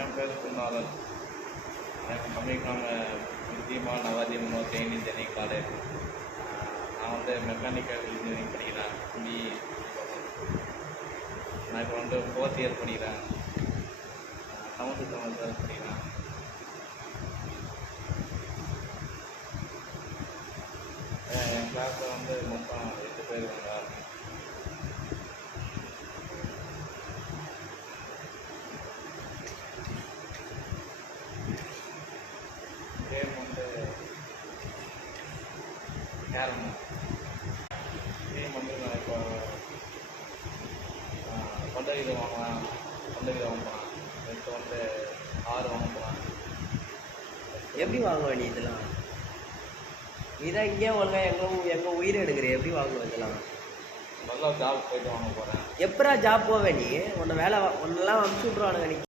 என் பேர் குருநாதன். எனக்கு தமிழ்கான வித்தியமா நவாதியமோ தேனி காலேஜ். நான் வந்து மெக்கானிக்கல் இன்ஜினியரிங் படிக்கிறேன். பிஇ. நான் இப்போ வந்து 4th இயர் படிக்கிறேன். 7th செமஸ்டர் படிக்கிறேன். என் கிளாஸில் வந்து மொத்தம் 8 பேர் இருக்காங்க. கேம் வந்து கேரம். கேம் வந்து நான் இப்போ கொண்டகிரி வாங்கலாம், கொண்டகிரி வாங்கலாம். இப்போ வந்து 6 வாங்க போகலாம். எப்படி வாங்குவ நீ இதெல்லாம்? இதான் இங்கே ஒழுங்கா எங்கள் உயிரை எடுக்கிற எப்படி வாங்குவ இதெல்லாம்? நல்லா ஜாப் போயிட்டு வாங்க போகிறேன். எப்படா ஜாப் போவே நீ? உன்னை வேலை ஒன்னெல்லாம் அனுப்பிச்சு விட்ருவானுங்க நீ.